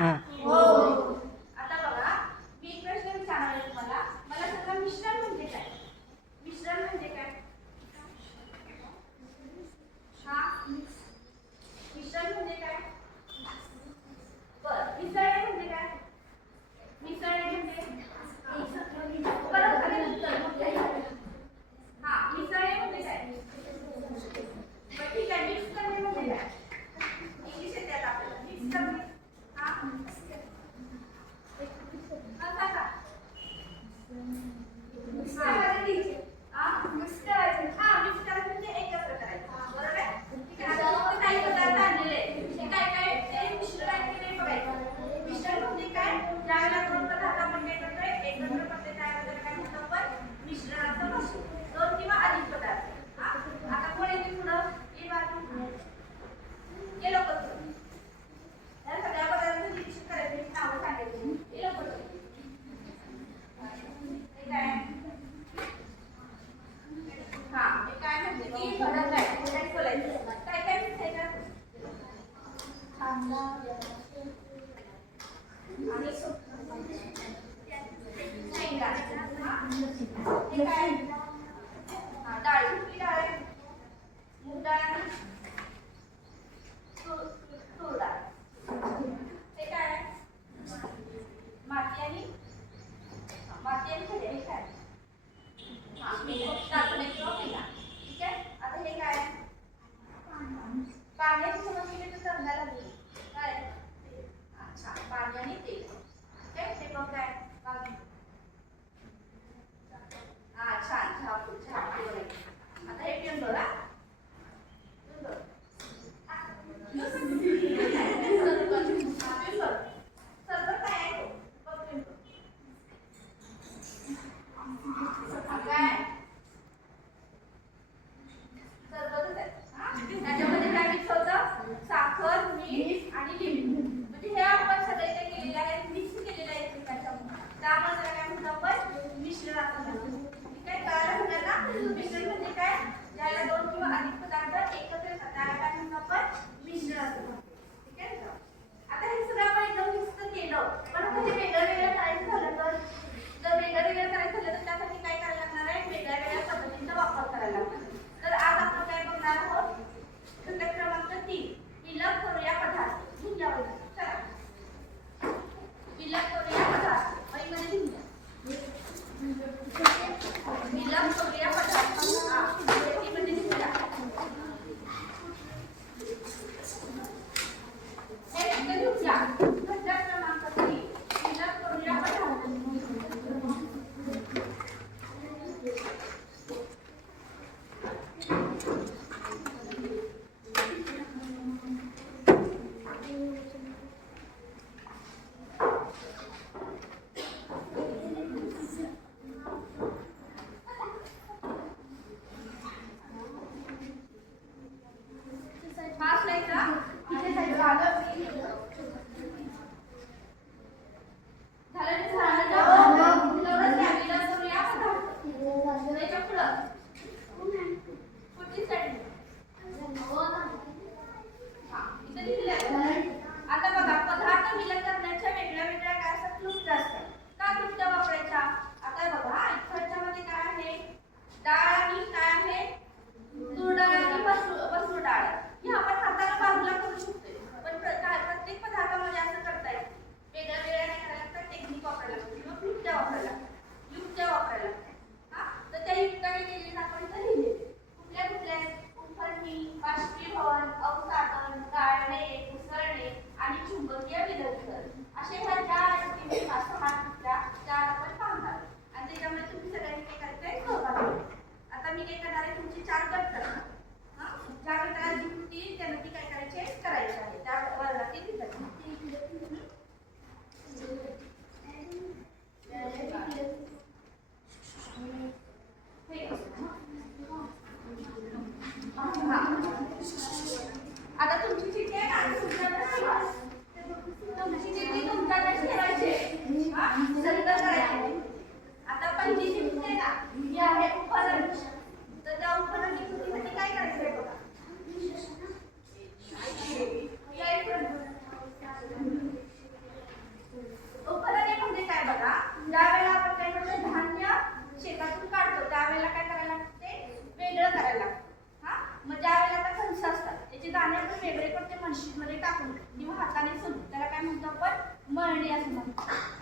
ना? हो. आता बघा, मी एक प्रश्न विचारणार आहे तुम्हाला. मला सांगा, मिश्रण म्हणजे काय? मिश्रण म्हणजे काय? हा, मिश्रण म्हणजे काय? बरं, मिसळणे म्हणजे काय? मिसळणे म्हणजे परत खाली उत्तर. हा, मिसळणे म्हणजे काय? बरं, ठीक आहे. मिक्स करणे म्हणजे काय? इंग्लिश येते आता आपल्याला. मिक्स करणे. हा, सांगा. मिक्स करायचं. मिक्स करायचं म्हणजे एकत्र करायचं. बरोबर आहे? ठीक आहे. आता फक्त काही पदार्थ आणलेले आहेत. ते काय ते मिश्रण आहे की नाही बघायचं. मिश्रण म्हणजे काय? ज्यावेळेला दोन पदार्थ आपण काय करतोय, एकत्र करतोय, त्यावेळेला काय म्हणतो आपण? मिश्रणाचं भाषण. दोन किंवा अधिक पदार्थ. हा, आता कोण येते पुढं? ये बाजू. ये लवकर पुढं. या सगळ्या पदार्थांचं निरीक्षण करायचं. नावं सांगायची. ये लवकर पुढं. हे काय? हा, हे काय म्हणते की भडक आहे. काय बोलायचं? काय काय मिसळायचं? आणि शेंगदाणे. हे काय? हा, डाळ. कुठली डाळ आहे? मूग डाळ आणि तूर डाळ. हे काय आहे? माती आणि खडे. हे काय? टाकणे किंवा पिला. ठीक आहे. आता हे काय आहे? पाण्याची समजली तर समजायला लागली. काय? अच्छा, पाणी आणि तेल. ठीक आहे. हे मग काय? हा, छान. चहा आता हे पिऊन बघा. सरबत काय आहे? काय? सरबतच आहे. त्याच्यामध्ये काय मिक्स होतं? साखर, मीठ आणि लिंबू. म्हणजे हे आपण सगळे काय केलेले आहेत, मिक्स केलेले आहेत त्याच्यामध्ये.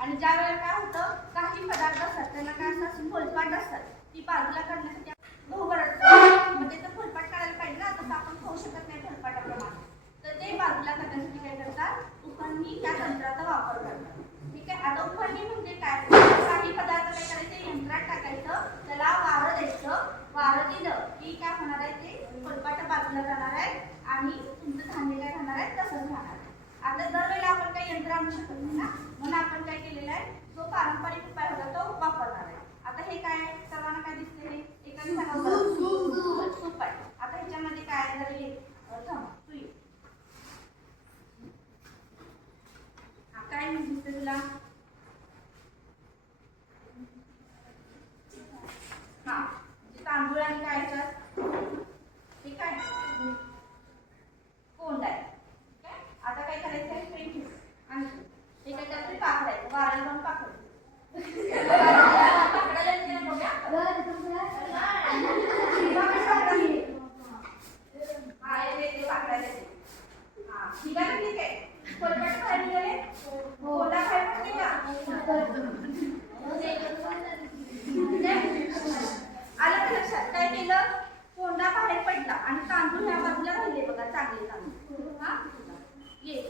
आणि ज्या वेळेला काय होतं काही पदार्थ असतात त्यांना काय असतात फोलपाट असतात ती बाजूला काढण्यासाठी गहू बरडतो मग त्याचं फोलपाट काढायला पाहिजे ना तसं आपण खाऊ शकत नाही फोलपाटाप्रमाणे तर ते बाजूला करण्यासाठी काय करतात उफणणी या तंत्राचा वापर करतात. ठीक आहे. आता उफणणी म्हणजे काय काही पदार्थ काय करायचे यंत्रात टाकायचं त्याला वारं द्यायचं वारं दिलं की काय होणार आहे ते फोलपाट बाजूला जाणार आहे आणि तुमचं धान्य काय राहणार आहे तसंच राहणार आहे. आता दरवेळेला आपण काही यंत्र आणू शकत नाही ना म्हणून आपण काय केलेलं आहे जो पारंपरिक उपाय होता तो वापरणार आहे. आता हे काय सर्वांना काय दिसते हे एकाने सांगा सूप आहे. आता ह्याच्यामध्ये काय झालेले सुई काय दिसते तुला हा तांदूळ आणि काय हे काय कोंड आहे. आता काय करायचं आहे पेंट आणि हे काय करायचं पाकडायचं वाऱ्याला जाऊन पाकडायचं आलं लक्षात काय केलं कोंडा बाहेर पडला आणि तांदूळ ह्या बाजूला राहिले बघा चांगले तांदूळ हा ये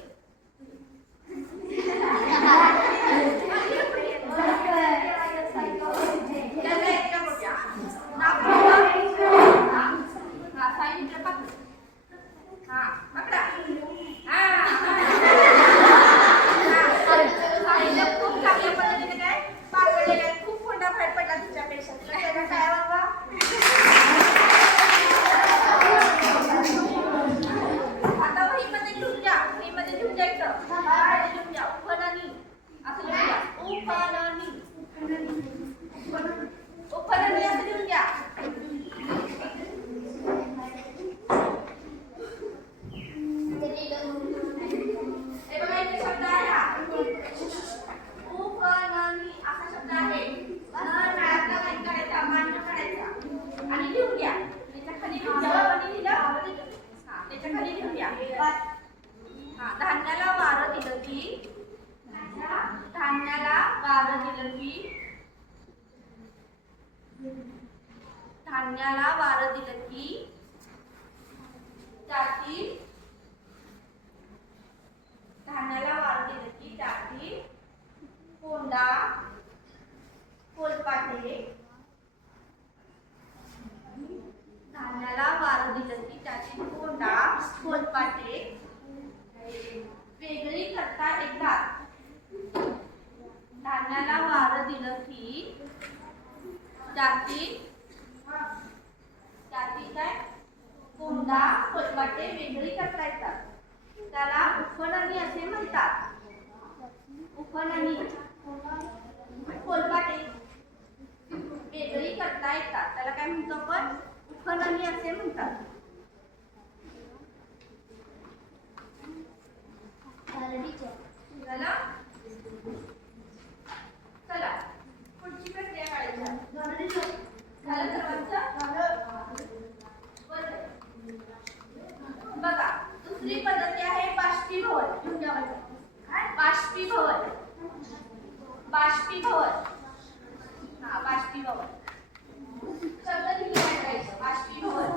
धान्याला वारं दिलं की धान्याला वारं दिलं की धान्याला वारं दिलं की त्याची धान्याला वारं दिलं की त्याची कोंडा फोलपाटे धान्याला वारं दिलं की त्याची कोंडा फोलपाटे वेगळी करता येतात. धान्याला वारं दिलं की त्याची काय कोंडा फोलपाटे वेगळी करता येतात. त्याला उफणणी असे म्हणतात. उफणणी फोलपाटे वेगळी करता येतात त्याला काय म्हणतो आपण उफणणी असे म्हणतात. चला पुढची प्रक्रिया काढायची झालं सर्वांचं बघा दुसरी पद्धती आहे बाष्पीभवन. बाष्पीभवन बाष्पीभवन हा बाष्पीभवन शब्द लिहिला करायचं बाष्पीभवन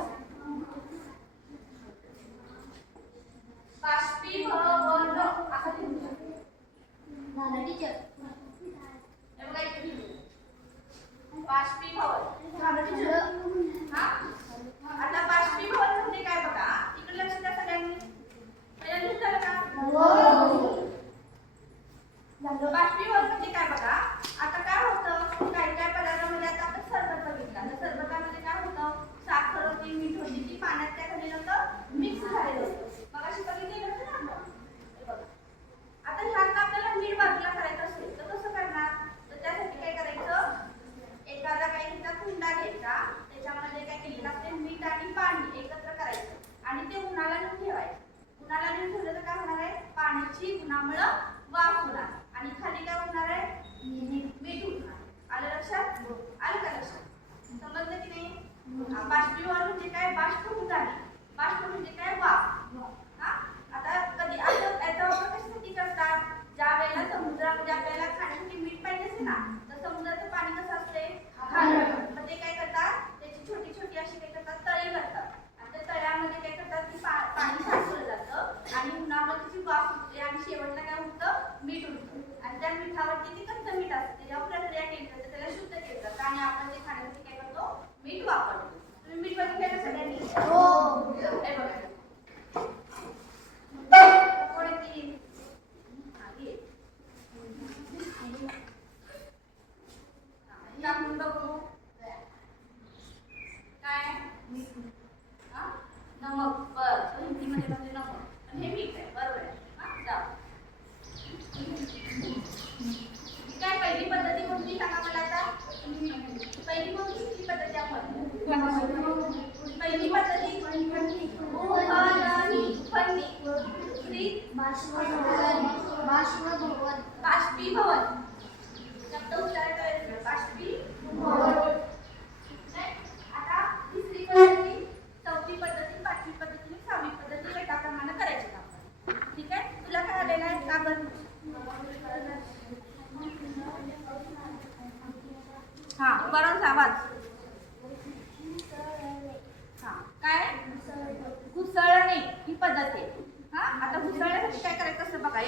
बाष्पीभवन असं लिहू शकतो टीचर हे बघा इथे बाष्पीभवन हा आता बाष्पीभवन म्हणजे काय बघा इकडे लक्ष द्या सगळ्यांनी पहिला लिहून झालं का बाष्पीभवन म्हणजे काय बघा आता काय होतं काय पदार्थामध्ये आता आपण सरबत बघितला तर सरबतामध्ये काय होतं साखर होती मीठ होती ती पाण्यात काय झालेलं होतं मिक्स झालेलं होतं मग अशी बघितलेलं होतं ना आपण आता ह्यात आपल्याला मीठ बाजूला करायचं असेल तर कसं करणार तर त्यासाठी काय करायचं एखादा काही कुंडा घ्यायचा त्याच्यामध्ये काय केलेलं असते मीठ आणि पाणी एकत्र करायचं आणि ते उन्हाला नेऊन ठेवायचं. उन्हाला नेऊन ठेवलं तर काय होणार आहे पाण्याची उन्हामुळे वाफ होणार आणि खाली काय होणार आहे मीठ उठणार. आलं लक्षात आलं का लक्षात समजलं की नाही. बाष्पीभवन म्हणजे काय बाष्प होऊन जाणे बाष्प म्हणजे काय वाफ हा. आता कधी असं याचा वापर कशासाठी करतात ज्या वेळेला समुद्रामध्ये आपल्याला खाण्यासाठी ना, तर समुद्राचं पाणी कसं असते खारट. मग ते काय करतात, त्याची छोटी छोटी अशी काय करतात तळी करतात. आणि त्या तळ्यामध्ये काय करतात की पाणी साचवलं जातं आणि उन्हावर त्याची वाफ उठते आणि शेवटला काय उठतं, मीठ उठतं. आणि त्या मिठावरती ती कच्चं मीठ असते, जेव्हा प्रक्रिया केली जाते त्याला शुद्ध केलं जातं आणि आपण ते खाण्यासाठी काय करतो, मीठ वापरतो. तुम्ही मीठ बघितलं का सगळ्यांनी? हो. हे बघा टाकून बघू काय नमक. बरं, हिंदीमध्ये म्हणजे नमक आणि हे मीठ आहे. बरोबर आहे. काय पहिली पद्धती कोणती सांगा मला आता. पहिली कोणती पद्धती आपण पहिली पद्धती बाष्पीभवन. शब्द उच्चार करायचे बाष्पीभवन. आता तिसरी पद्धती, चौथी पद्धती, पाचवी पद्धती, सहावी पद्धती एकाप्रमाणे करायची आपण. ठीक आहे, तुला काय आलेलं आहे कागद. हा बरोबर आवाज. हा काय घुसळणे ही पद्धत आहे. हा आता घुसळण्यासाठी काय करायचं असतं बघा.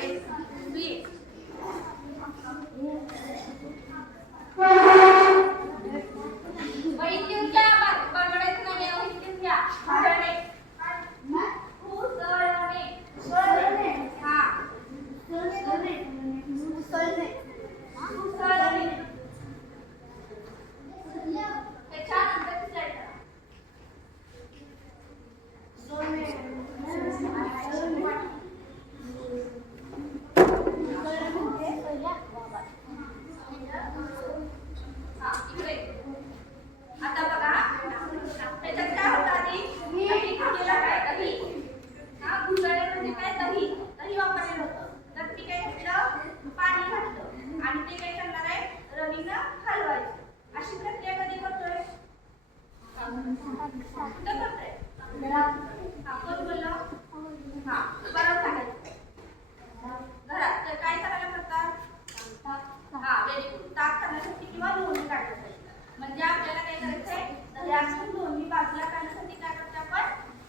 म्हणजे आपल्याला काय करायचंय, दह्यातून दोन्ही बाजूला काढण्यासाठी काय करतो आपण,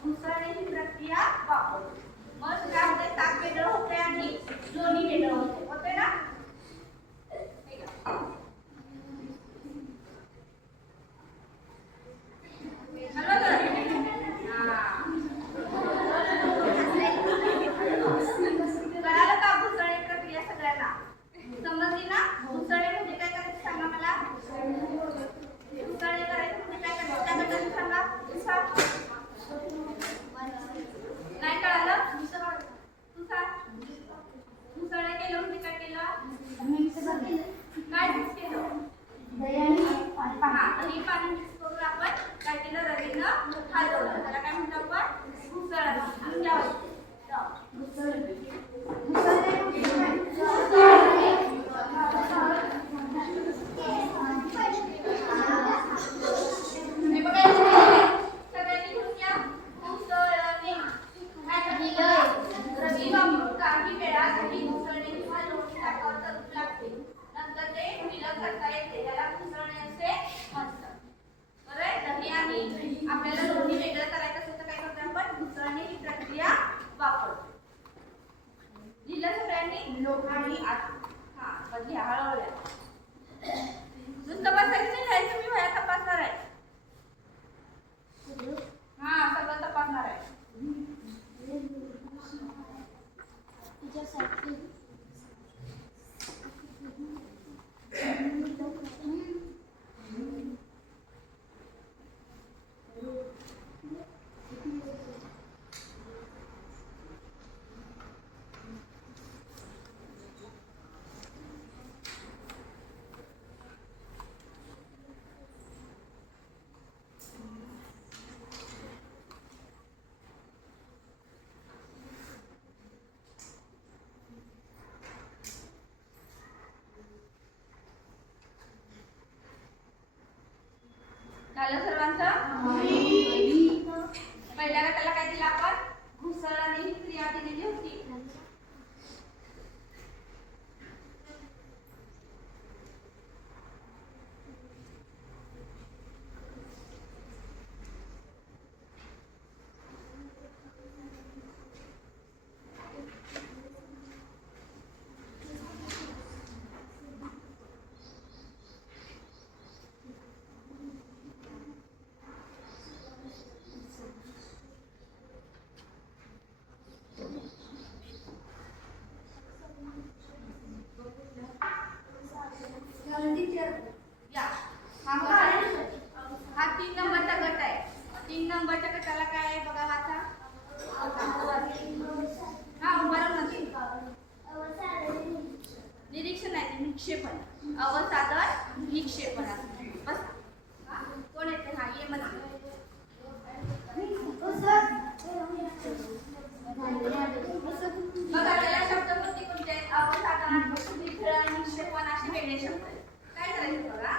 घुसळण्याची प्रक्रिया वापरतो. मग त्यामध्ये ताक वेगळं होते आणि लोणी वेगळं होते ना. कळालं का घुसळणे प्रक्रिया सगळ्यांना समजली ना. घुसळणे म्हणजे काय करायचं सांगा मला. घुसळणे करायचं म्हणजे काय करायचं त्या गटाने सांगा. नाही कळालं तू सांग. घुसळणे केलं म्हणजे काय केलं, काय मिक्स केलं, दही पाणी मिक्स करून आपण काय केलं, रवीनं हलवलं. त्याला काय म्हणतो आपण घुसळण. आपल्याला लोणी वेगळं करायचं असेल तर काय करतो आपण, घुसळणे ही प्रक्रिया वापरतो. लिहिलं सगळ्यांनी आणि हा बदली हळूहळू नुसतं बसायचं नाही, लिहायचं. मी वह्या तपासणार आहे. हा सगळं तपासणार आहे. निक्षेपण अवसादन निक्षेपण बस कोण येते हा ये मध्ये बघा त्याला शब्द कोणते कोणते आहेत अवसादन वितरण निक्षेपण असे वेगळे शब्द आहेत काय करायचं बघा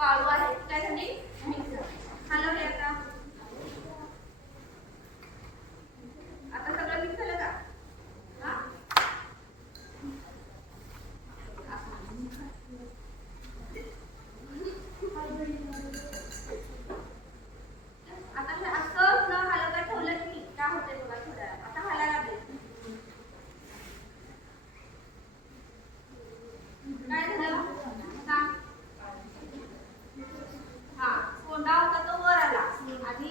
वाळू आहे काय झाली मिक्स हलवले आता सगळं मिक्स झालं का हा आता हे असं न हलवता ठेवलं की काय होतंय बघा थोड्या आता हलायला लागेल काय झालं कोंडा होता तो वर आला आणि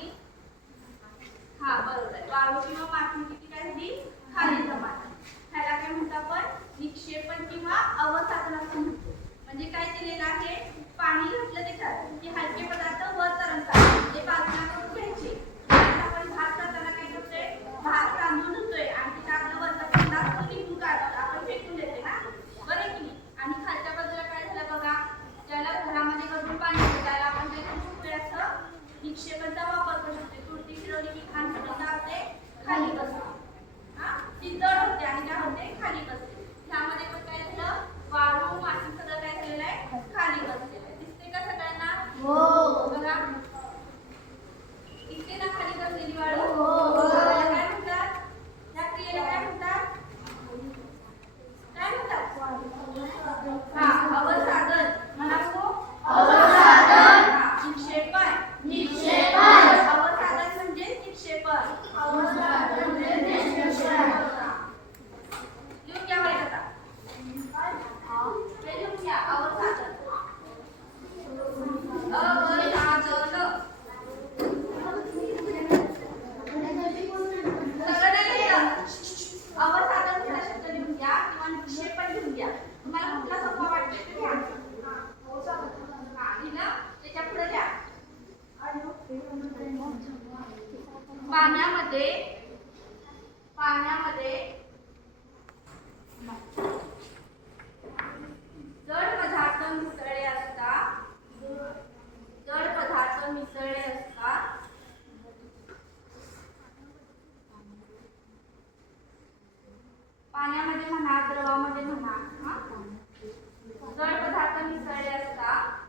हा बरोबर आहे वाळू किंवा माती किती काय झाली खाली जमा ह्याला काय म्हणतो आपण निक्षेपण किंवा अवसादन असं म्हणतो म्हणजे काय केलेलं आहे पाणी घातलं त्याच्यात की हलके पदार्थ वर तरंगतात म्हणजे बाजूला करून घ्यायचे आपण भात करताना काय करतोय भात तांदूळ धुतोय आणि त्यातलं वरचा पदार्थ निघून काढतो आपण फेकून देतोय ना बरं की नाही आणि खालच्या बाजूला काय झालं बघा ज्याला घरामध्ये गरजून पाणी येतं त्याला आपण काय करू शकतोय असं निक्षेपणचा वापर करू शकतो तुरटी फिरवली की खान होते खाली बसते हा ती जड होते आणि काय होते खाली बसते त्यामध्ये पण काय झालं वाळू माती सगळं काय झालेलं आहे खाली बसलेलं आहे दिसते का सगळ्यांना हो बघा दिसते ना खाली बसलेली वाळू हो काय म्हणतात या क्रियेला काय म्हणतात काय म्हणतात हा अवसादन म्हणा अवसादन निक्षेपण निक्षेपण अवसादन म्हणजे निक्षेपण अवसादन म्हणजे निक्षेपण लिहून घ्या बाई आता हे लिहून घ्या अवसादन अवसादन सगळं नाही लिहिलं अवसादन हा शब्द लिहून घ्या किंवा निक्षेपण लिहून घ्या तुम्हाला कुठला सोपा वाटतोय ते घ्या लिहिलं त्याच्या पुढे द्या पाण्यामध्ये जड पदार्थ मिसळले असतात पाण्यामध्ये म्हणा द्रवामध्ये म्हणा जड पदार्थ मिसळले असतात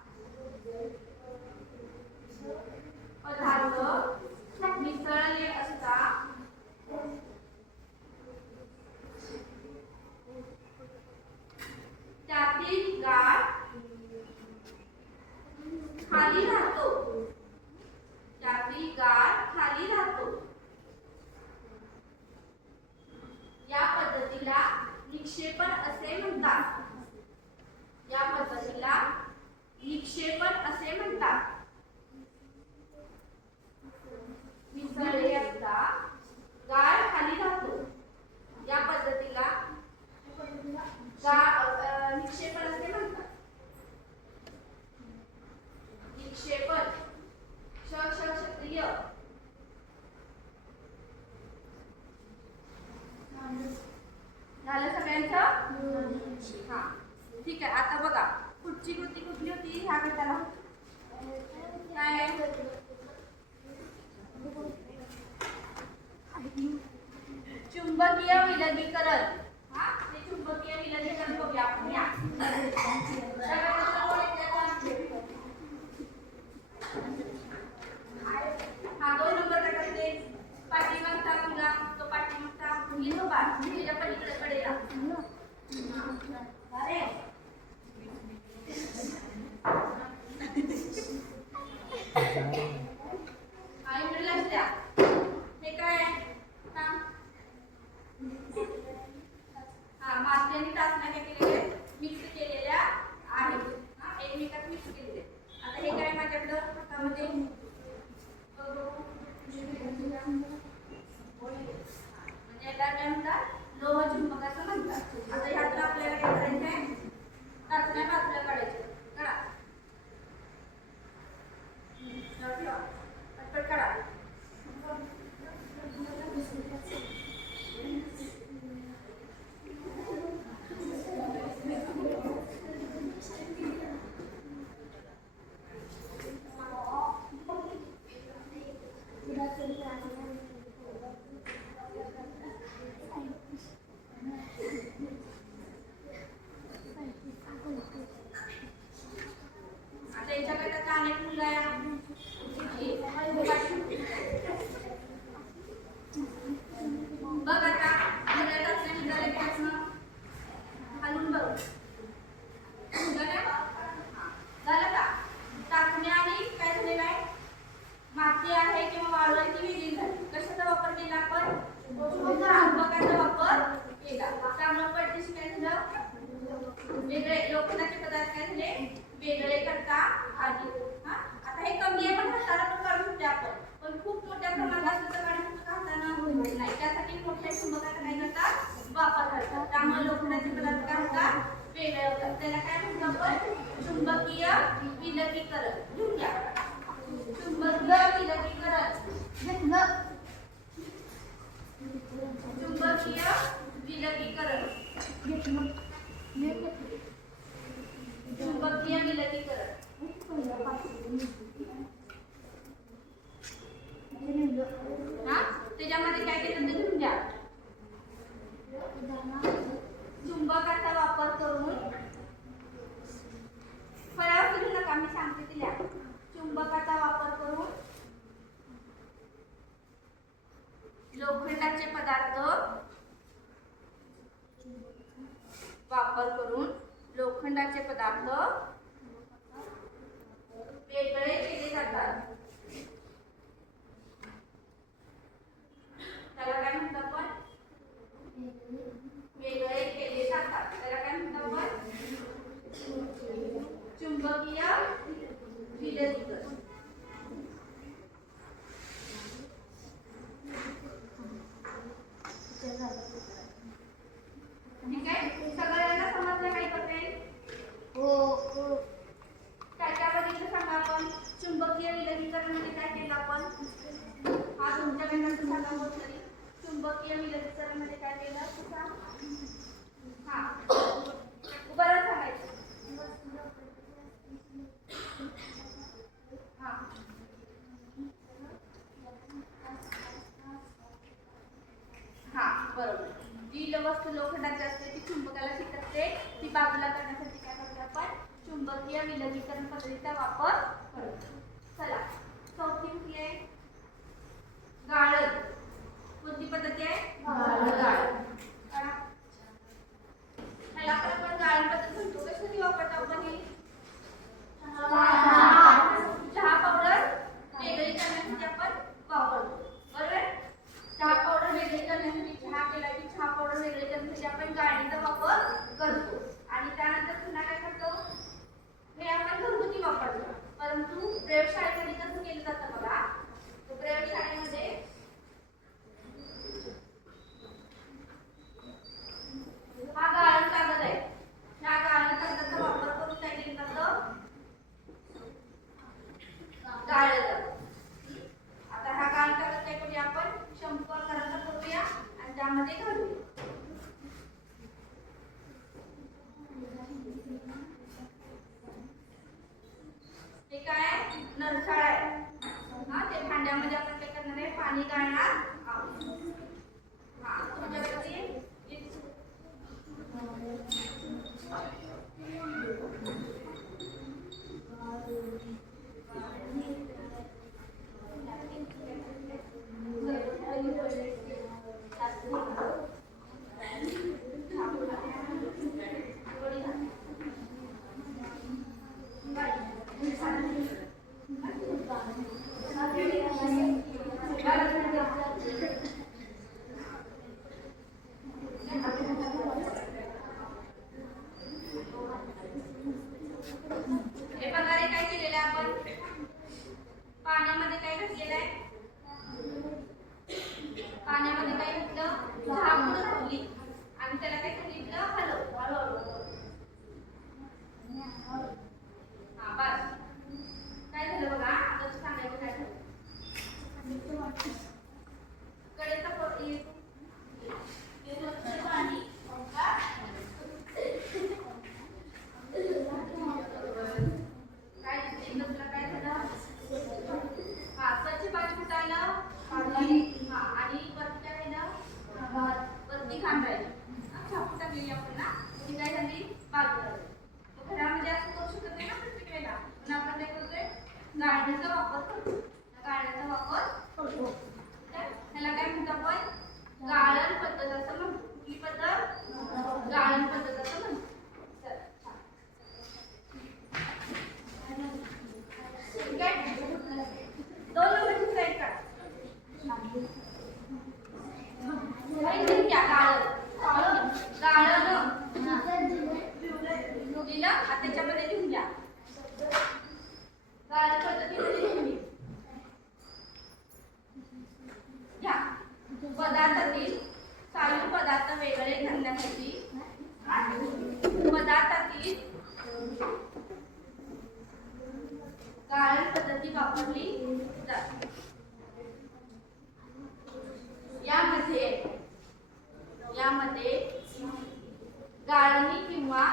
मिसळले असतात त्यातील गाळ खाली राहतो या पद्धतीला निक्षेपण असे म्हणतात मिसळले असतात गाळ खाली राहतो या पद्धतीला निक्षेपण असे म्हणतात निक्षेपण क्षत्रिय झालं सगळ्यांचं हा ठीक आहे आता बघा पुढची कृती कुठली होती ह्या गटाला काय आता याच्याकडे आता अनेक मुलं आहे बघ आता मुलं टाकले निघाले त्यातनं हलून बघ झालं का टाकणे आणि काय झालेलं आहे माती आहे किंवा वाळू आहे ती वेगळी झाली कशाचा वापर केला आपण चुंबकाचा वापर केला त्यामुळे पडदेशी काय झालं वेगळे लोखंडाचे पदार्थ काय झाले वेगळे करता आली आता हे कमी आहे पण हाताला पण काढू शकतो आपण पण खूप मोठ्या प्रमाणात असलं तर काढण्याचं हाताने नाही त्यासाठी मोठ्या चुंबकाचा काय करतात वापर करतात त्यामुळे लोखंडाचे पदार्थ काय होतात वेगळे होतात त्याला काय म्हणतो आपण चुंबकीय विलगीकरण घेऊन घ्या चुंबकीय विलगीकरण चुंबकीय विलगीकरण चुंबकीय विलगीकरण त्याच्यामध्ये काय केलं ते घेऊन घ्या चुंबकाचा वापर करून फळावर करू नका मी सांगते तिला चुंबकाचा वापर करून लोखंडाचे पदार्थ वेगळे केले जातात त्याला काय म्हणतात आपण वेगळे केले जातात त्याला काय म्हणतात आपण चुंबकीय विलगीकरण ठीक आहे सगळ्यांना समजलं काय करते हो काय काय बघितलं सांगा आपण चुंबकीय विलगीकरण म्हणजे काय केलं आपण हा तुमच्याकडनं सांगा बोल तरी चुंबकीय विलगीकरण म्हणजे काय केलं हा उभं राहून सांगायचं हा हा बरोबर जी वस्तू लोखंडाची असते ती चुंबकाला चिकटते ती बाजूला करण्यासाठी काय करतो आपण चुंबकीय विलगीकरण पद्धतीचा वापर करतो चला चौथी कुठली आहे गाळण कोणती पद्धती आहे गाळण ह्याला आपण गाळण पद्धत म्हणतो कशासाठी वापरतो आपण ही चहा पावडर वेगळी करण्यासाठी आपण वापरतो बरोबर चहा पावडर वेगळी करण्यासाठी चहा केला की चहा पावडर वेगळी करण्यासाठी आपण गाळणीचा वापर करतो आणि त्यानंतर पुन्हा काय करतो हे आपण घरगुती वापरतो परंतु प्रयोगशाळेमध्ये कसं केलं जातं बघा तर प्रयोगशाळेमध्ये हा गाळण कागद आहे ह्या गाळण कागदाचा वापर करून काय केलं जातं गाळलं जातं आता हा गाळण कागद काय करूया आपण शंकराचा करूया आणि त्यामध्ये घालूया हे काय आहे नरसाळ आहे हा ते भांड्यामध्ये आपण काय करणार आहे पाणी गाळणार आहोत हा तुमच्याकडे Gracias. हा आणि वरती काय केलं वरती खांब राहिली छापू टाकलेली आपण ना ती काय झाली बाजूला घरामध्ये असं करू शकत नाही ना प्रत्येक वेळेला पण आपण काय करतोय गाळण्याचा वापर करतो गाळण्याचा वापर करतो त्याला काय म्हणतो आपण गाळण पद्धत असं म्हणतो कुठली पद्धत गाळण पद्धत असं म्हणतो ठीक आहे 2 नंबरची स्लाइड काढ लिहून घ्या गाळण लिहिलं आता त्याच्यामध्ये लिहून घ्या गाळण पद्धतीमध्ये लिहून घ्या पदार्थातील सायू पदार्थ वेगळे करण्यासाठी पदार्थातील गाळण पद्धती वापरली जाते यामध्ये गाळणी किंवा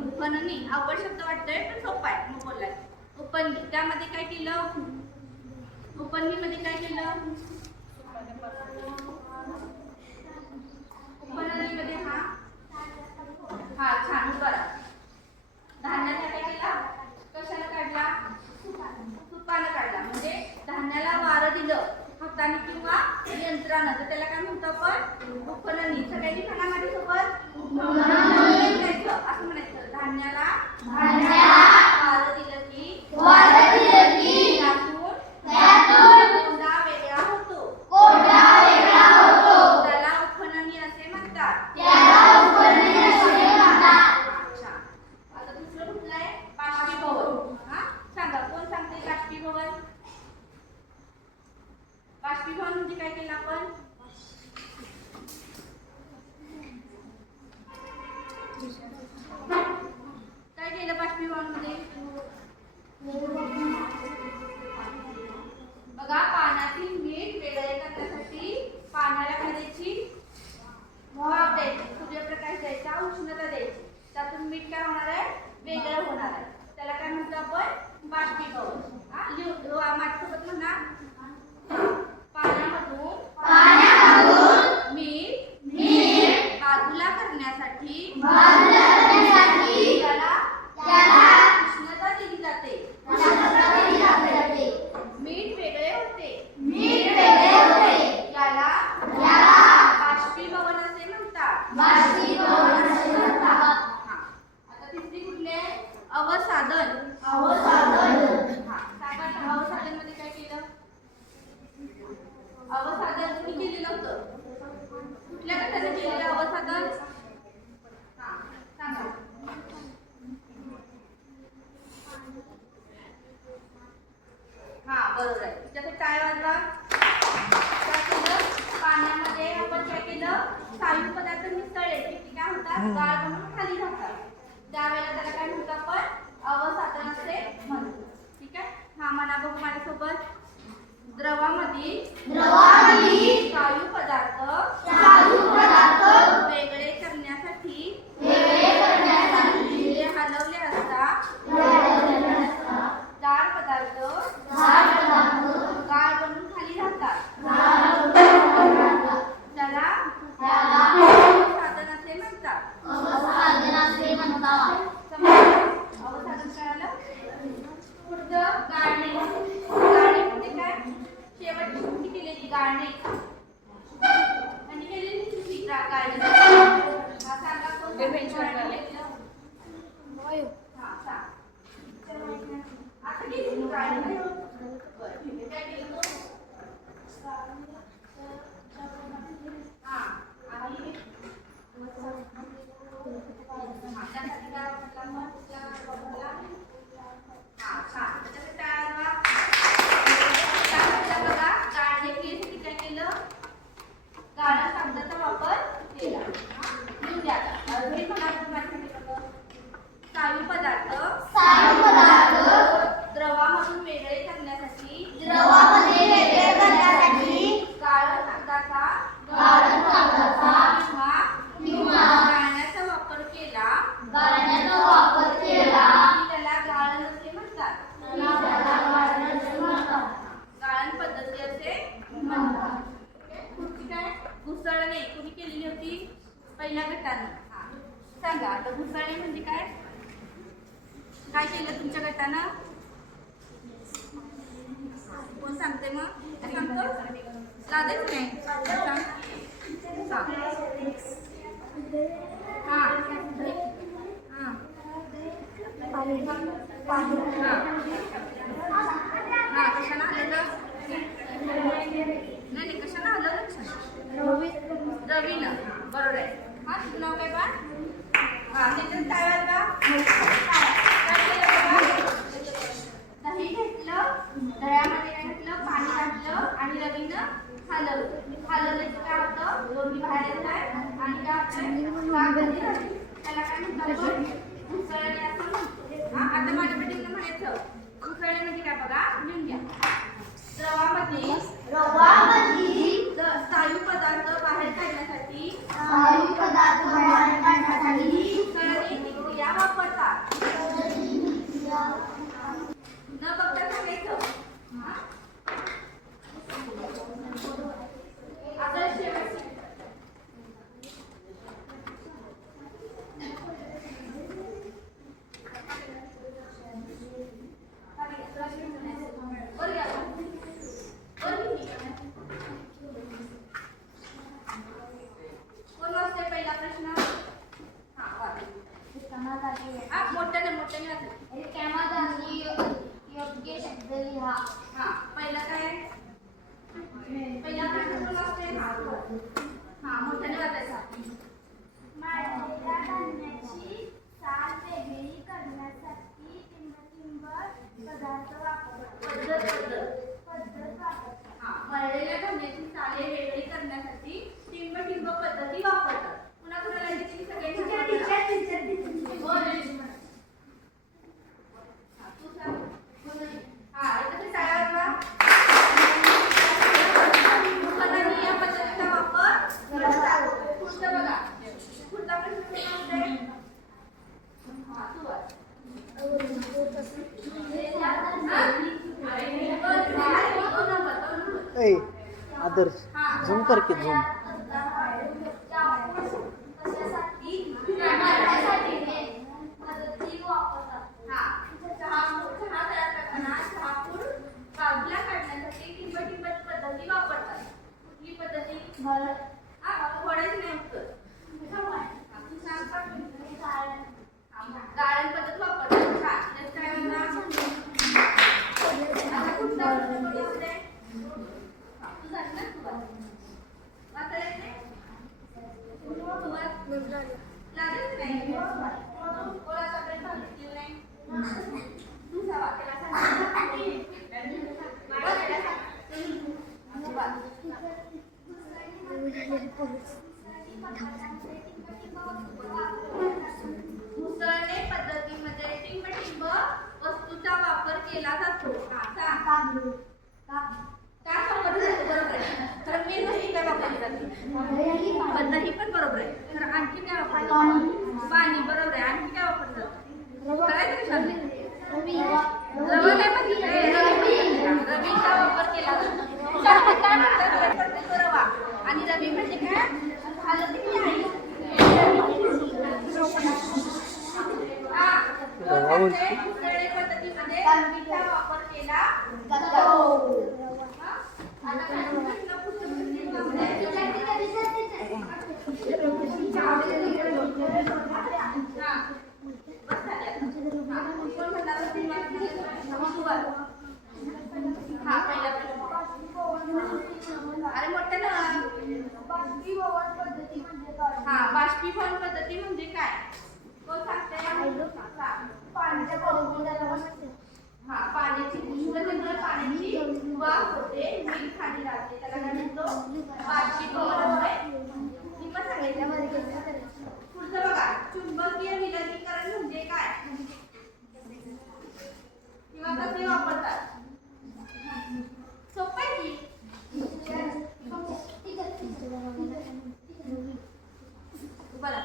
उफणणी अवघड शब्द वाटतोय पण सोपा आहे मग बोलला उपणणी त्यामध्ये काय केलं उपणणीमध्ये काय केलं उपणणीमध्ये हा छान बरं धान्याचा काय केला कशाला काढला सुपानं काढला म्हणजे धान्याला वारं दिलं हाताने किंवा यंत्रानं तर त्याला काय म्हणतो आपण उपणणी सगळ्यांनी म्हणा माझ्यासोबत असं म्हणायचं धान्याला वारं दिलं की त्यातून कोंडा वेगळा होतो त्याला उपणणी असे म्हणतात अच्छा आता दुसरं कुठलं आहे बाष्पीभवन सांगा कोण सांगते बाष्पीभवन बाष्पीभवन म्हणजे काय केलं आपण काय केलं बाष्पीभवन मध्ये बघा पाण्यातील मीठ वेगळे करण्यासाठी पाण्याला खाण्याची वाफ द्यायची सूर्यप्रकाश द्यायचा उष्णता द्यायची त्यातून मीठ काय होणार आहे वेगळं होणार आहे त्याला काय म्हणतो आपण बाष्पीभवन माझ्यासोबत म्हणा पाण्यामधून मीठ बाजूला करण्यासाठी त्याला उष्णता दिली जाते मीठ वेगळे होते याला बाष्पीभवन असे म्हणतात आता तिसरी कुठली आहे अवसादन अवसादन मध्ये काय केलं अवसादन तुम्ही केलेलं होतं कुठल्या गटाने केलेलं अवसादन सांगा बरोबर आहे त्यासाठी काय वाजवा काय केलं पाण्यामध्ये आपण काय केलं सायू पदार्थ मिसळले की काय होतात गाळ बनून खाली जातात त्यावेळेला त्याला काय म्हणतो आपण अवसादन असे म्हणतो ठीक आहे म्हणा बघू माझ्यासोबत द्रवामधील सायू पदार्थ वेगळे करण्यासाठी ते हलवले असता जाड पदार्थ गाळ बनून खाली राहतात त्याला अवसादन असे म्हणतात अवसादन करायला पुढचं गाळणे म्हणजे काय शेवटची कृती केलेली काय केलं तुमच्या गटानं? कोण सांगते मग? काय सांगतो? लादेच नाही सांग. हां हां हां कशाला आलेलं? नाही कशाला आलं लक्षात? रवीनं बरोबर आहे. हां तुझं नाव काय बा? हां त्याच्यात काय वाटतं? दही घेतलं, दह्यामध्ये काय घातलं? पाणी घातलं आणि रवीनं हलवलं की काय होतं? दोन्ही बाहेर येतात आणि काय होतं? त्याला काय म्हणतात आपण? उसळणे असं म्हणतो. हां आता माझ्या पटीनं म्हणायचं उसळणे म्हणजे काय बघा लिहून घ्या. रवामध्ये स्थायू पदार्थ बाहेर काढण्यासाठी उसळणे ही क्रिया वापरतात. न बघता सांगायचं. आता शेवटचं कोण वाचते पहिला प्रश्न? हां मोठ्याने योग्य शब्द लिहा. हां पहिला काय? पहिला प्रश्न कोण वाचते? हां मोठ्याने वाचायचा. माळलेल्या धान्याची साल वेगळी करण्यासाठी टिंब पदार्थ वापरतात. हां मळलेल्या धान्याची साले वेगळी करण्यासाठी टिंब पद्धती वापरतात. पुन्हा कुणाला सगळे या पद्धतीचा वापर करतात. पुढचं बघा. पुढचा प्रश्न कोण आहे? हां तू वाच. आदर्श झूम करके झूम पद्धती वापरतात. कुठली पद्धती? थोड्याच नाही उत्तर. गाळण पद्धत वापरतात. आता कुठला मुसळणे पद्धतीमध्ये टिंब वस्तूचा वापर केला जातो. का वापरला जातो? बरोबर आहे. तर मेन वस्तू काय वापरली जाते? पद्धती पण बरोबर आहे. तर आणखी काय वापरलं? पाणी बरोबर आहे. आणखी काय वापरलं जातं? रवीचा वापर केला जातो. काय म्हणतात? रवा आणि रवी म्हणजे काय? पद्धतीमध्ये रवीचा वापर केला जातो. अरे मोठे ना. बाष्पीभवन पद्धती म्हणजे काय? कोण सांगते? पाण्याची पाण्याची वाफ होते, मीठ खाली राहते, त्याला काय म्हणतो? बाष्पीभवन होते. पुढचं बघा. चुंबकीय विलगीकरण म्हणजे काय किंवा कसे वापरतात? सोपं आहे की? बरं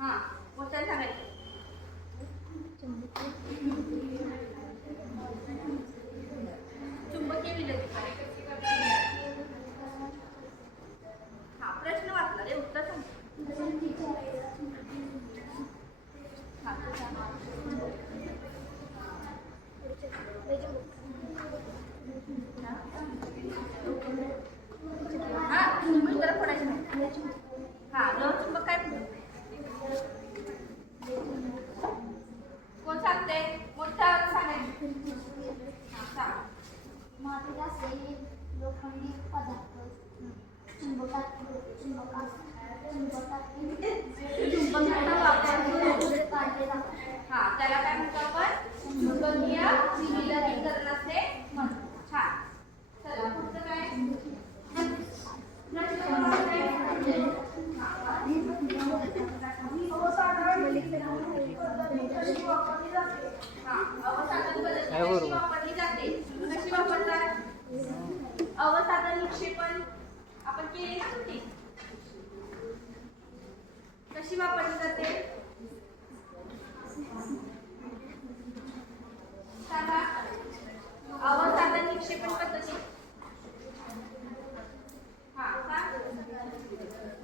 हां मोठ्याने सांगायचं. चुंबकीय विलगीकरण होते मोठा सांगायचं. हा, सांग. मातीत असलेले लोखंडी पदार्थ चुंबकाचा वापर करून काढले जातात. हा, त्याला काय म्हणतो आपण? चुंबकीय विलगीकरण असे म्हणतो. छान. चला पुढचं काय? वापरली जाते. कशी वापरतात? अवसाधन निक्षेपण आपण केली ना ती. कशी वापरली जाते? सांगा. अवसाधन निक्षेपण पद्धती. हा, सांग.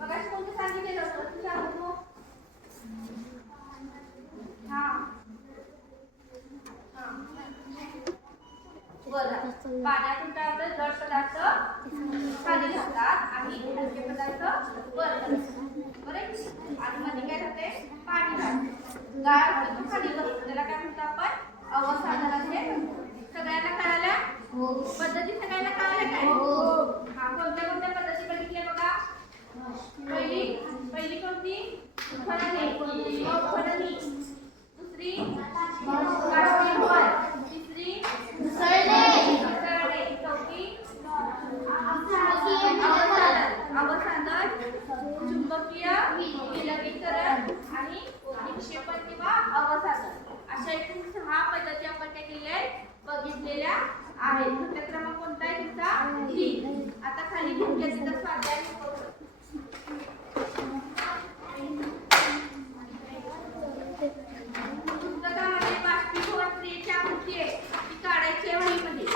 मगाशी कोणतं सांगितलेलं होतं? तू सांग बघू. हा. बरं. पाण्यातून काय होतं? जड पदार्थ खाली जातात आणि हलके पदार्थ वर जातात. बरोबर? आणि मध्ये काय होते? पाणी राहते. गाळ होतो तो खाली बसतो. त्याला काय म्हणतो आपण? अवसाधनाचे. सगळ्यांना कळालं? पद्धती सगळ्यांना कळाल्या काय? हा, कोणत्या कोणत्या पद्धती बघितल्या बघा? पहिली कोणती? फळणी. दुसरी बाष्पीभवन. तिसरी उसळणे. चौथी अवसाधन, चुंबकीय विलगीकरण आणि निक्षेपण किंवा अवसाधन. अशा एकूण 6 पद्धती आपण काय केलेल्या आहेत? बघितलेल्या आहेत. घटक्रमांक कोणता आहे तुमचा? 3. आता खाली घेतलेला स्वाध्याय करू. पुस्तकामध्ये बाष्पीभवन क्रियेची आकृती आहे ती काढायची आहे वहीमध्ये.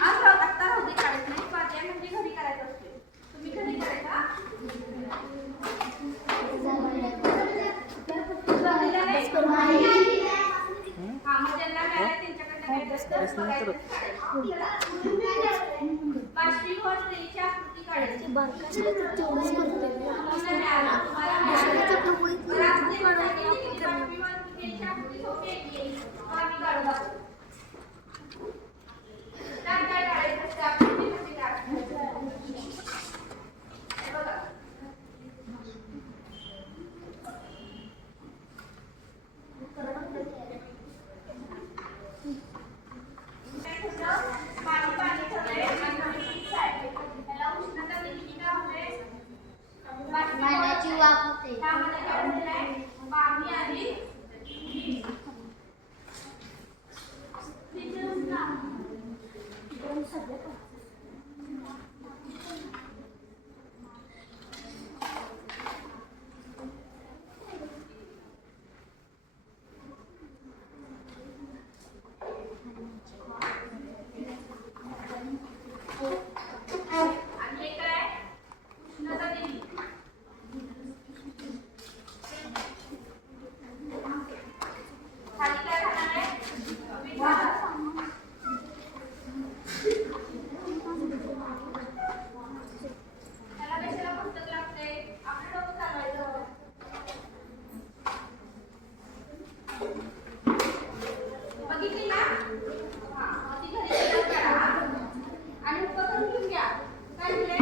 आज आत्ता राहू दे, काढायचं नाही. स्वाध्याय म्हणजे घरी करायचं असते. तुम्ही घरी करायचा. हा, मग ज्यांना मिळालं त्यांच्याकडनं काय बघायचं. बाष्पीभवन क्रियेची आकृती काढायची. पाण्याची वाफ होते. त्यामध्ये काय झालेलं आहे? पाणी आणि हे काय? उष्णता दिली. खाली काय राहणार आहे? विभाग. त्याला कशाला पुस्तक लागते? आपलं डोकं चालवायचं. बघितली ना? हा, मग ती घरी तयार करा आणि उपक्रम घेऊन घ्या. काय दिलंय?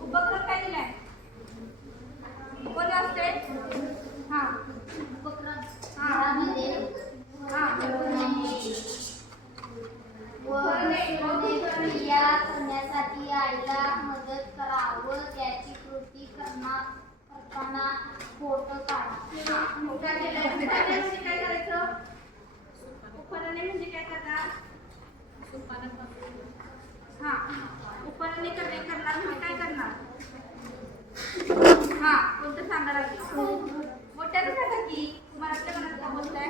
उपक्रम काय दिलाय? कोण असते? हा, क्रिया करण्यासाठी आईला मदत करा व त्याची कृती करताना फोटो काढा. म्हणजे काय करायचं? उपकरणे म्हणजे काय करणार? हा, उपकरणे करणार म्हणजे काय करणार? हा, कोणतं सांगा लागेल? मोठ्यानं सांगा की मनातल्या मनात काय बोलताय?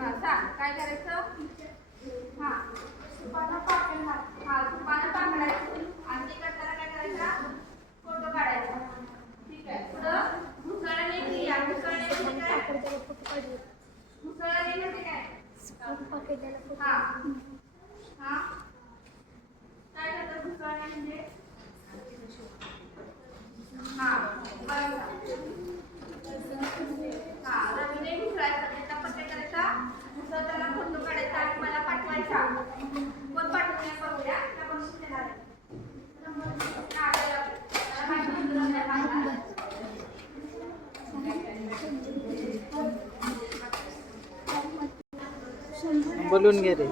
हा, सांग काय करायचं? हा, सुपानं पाकडणार. हा, सुपानं पाकडायचं आणि ते करताना काय करायचं? फोटो काढायचा. ठीक आहे. पुढं घुसळणे क्रिया. घुसळणे म्हणजे काय? घुसळणे म्हणजे काय? हा, हा, काय करतात घुसळणे म्हणजे? हा, बरोबर. हा रवीने विसरायचा त्याचा पत्ते करायचा तर त्याला फोटो काढायचा आणि मला पाठवायचा कोण पाठवूया करूया त्या बक्षीस देणार आहे. हा, त्याला पाठवून बोलून घे रे.